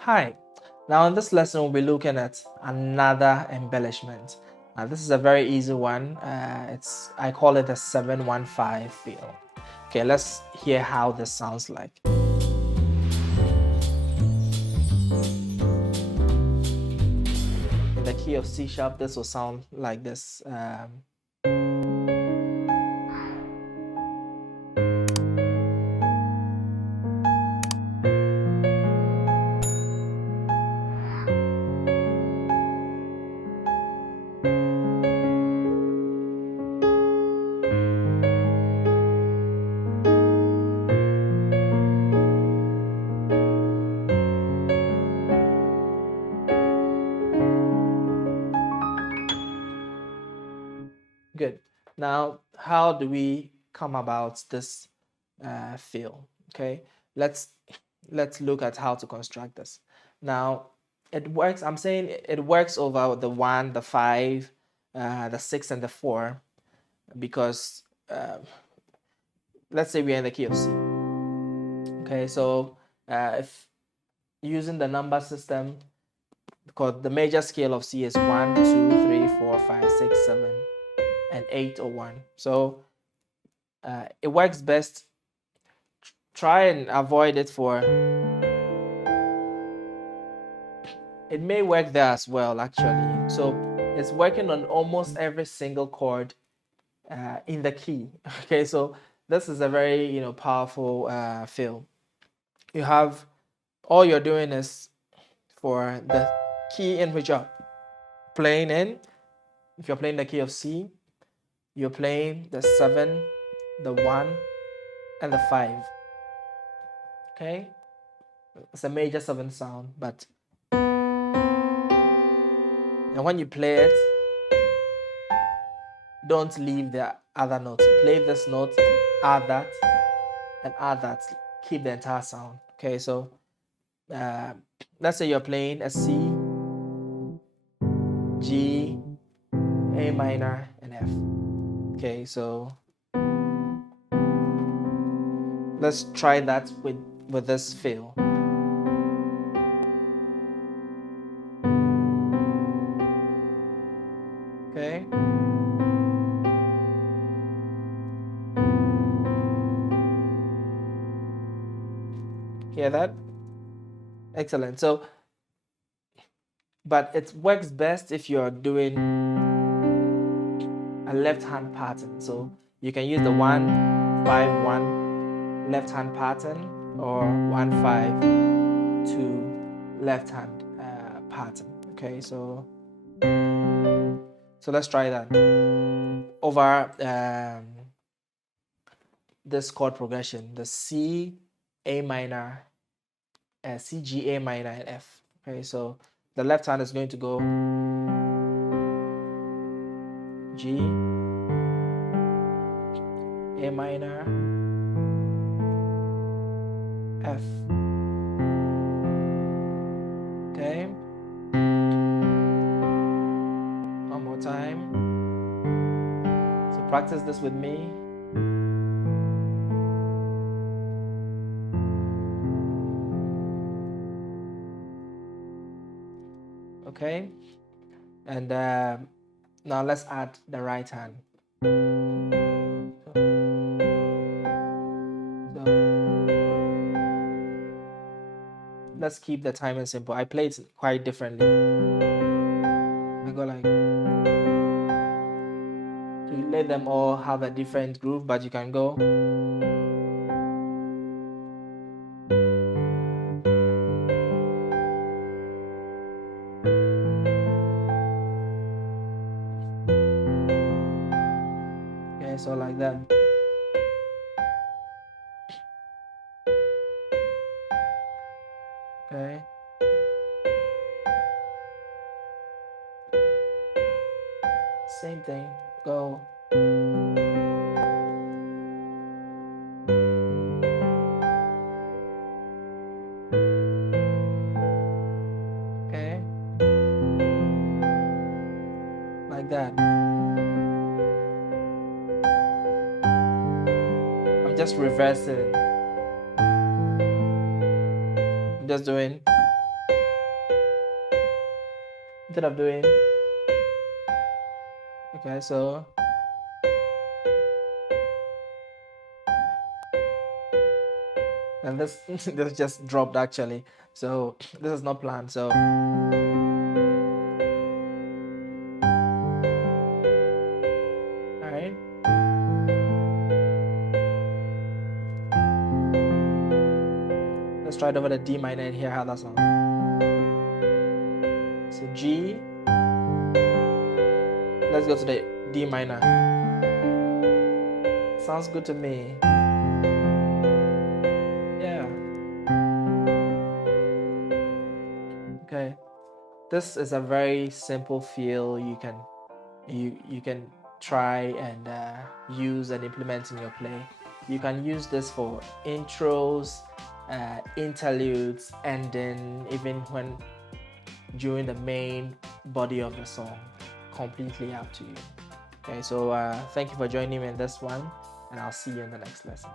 Hi, now in this lesson we'll be looking at another embellishment. This is a very easy one. I call it a 715 feel. Okay, let's hear how this sounds like. In the key of C sharp, this will sound like this. Good. Now, how do we come about this feel? Okay, let's look at how to construct this. Now, it works. I'm saying it works over the 1, the 5, the 6, and the 4, because let's say we're in the key of C. Okay, so if using the number system, because the major scale of C is 1, 2, 3, 4, 5, 6, 7, and 8 or 1. So it works best. Try and avoid it for. It may work there as well, actually. So it's working on almost every single chord in the key. Okay, so this is a very powerful feel. You have, all you're doing is for the key in which you're playing in. If you're playing the key of C, you're playing the 7, the 1, and the 5. Okay, it's a major 7 sound, but and when you play it, don't leave the other notes. Play this note, add that, and add that. Keep the entire sound. Okay, so let's say you're playing a C, G, A minor, and F. Okay, so let's try that with this feel. Okay. Hear that? Excellent. So, but it works best if you're doing a left-hand pattern. So you can use the 1, 5, 1 left-hand pattern, or 1, 5, 2 left-hand pattern. Okay, so let's try that over this chord progression: the C, A minor, C, G, A minor, and F. Okay, so the left hand is going to go G, A minor, F. Okay, one more time. So practice this with me. Okay, and now let's add the right hand. So let's keep the timing simple. I play it quite differently. I go like, to let them all have a different groove, but you can go. Okay, so like that. Okay. Same thing. Go. Okay. Like that. I'm just reversing. I'm just doing. instead of doing, okay, so and this this just dropped actually, so this is not planned. So all right, let's try it over the D minor and hear how that sounds. So G, let's go to the D minor. Sounds good to me. Yeah. Okay. This is a very simple feel you can try and use and implement in your play. You can use this for intros, interludes, and then even when during the main body of the song. Completely up to you. Okay, so thank you for joining me in this one, and I'll see you in the next lesson.